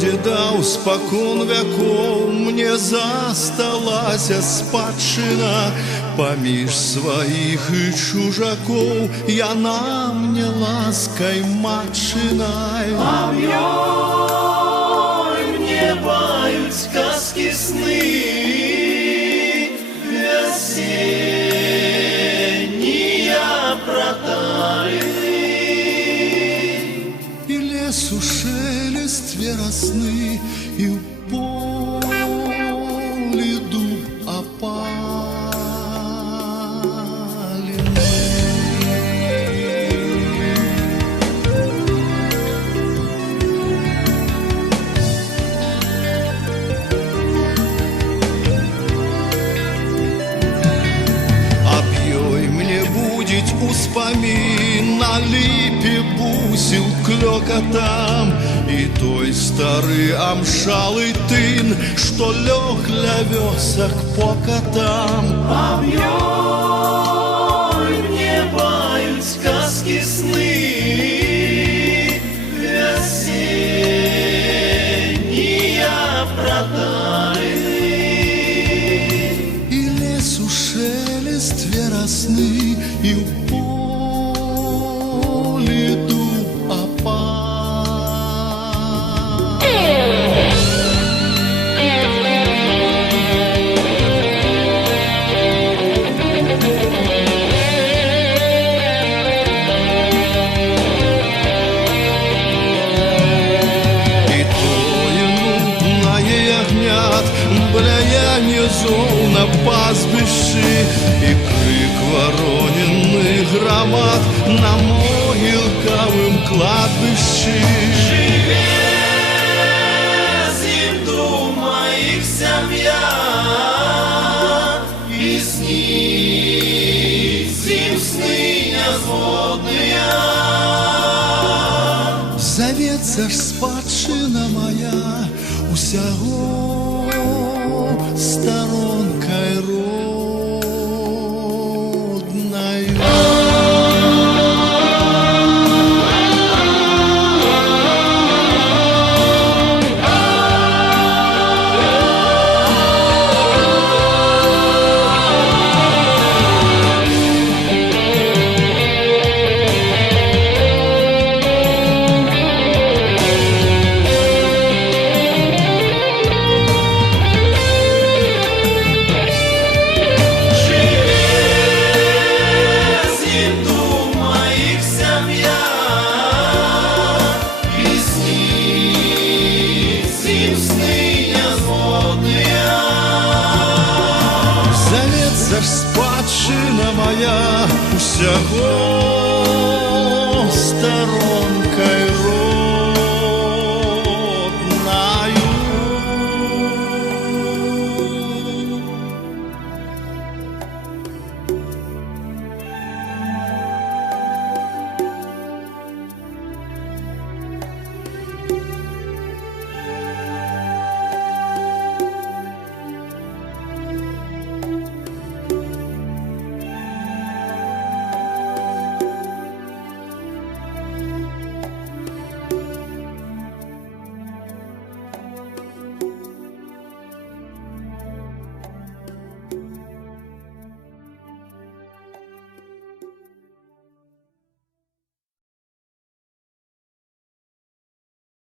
народе даў спакон вякоў, мне засталася спадчына паміж сваіх і чужакоў, яна мне ласкай матчынай. А в ёй мне баюць казкі сны вясеннія пра таліны. І лесу шелест верасны, і ў полі дуб опалены. Аб ёй мне будзіць успамін, на ліпе бусіл клёкатам, і той стары амшалы тын, што лёг ля вёсак покатам. А в ёй мне баюць казкі сны вясеннія пра таліны. І лесу шелест верасны, і ў полі дуб блянне зоў на пастбішчы, і крык вароненных грамад на могілкавым кладбішчы. Жыве з ім, думай, іх сям'я, і сніць з ім сны нязгодныя. Завецца ж спадчына мая усяго сторонкой родною. Завецца ж спадчына моя усяго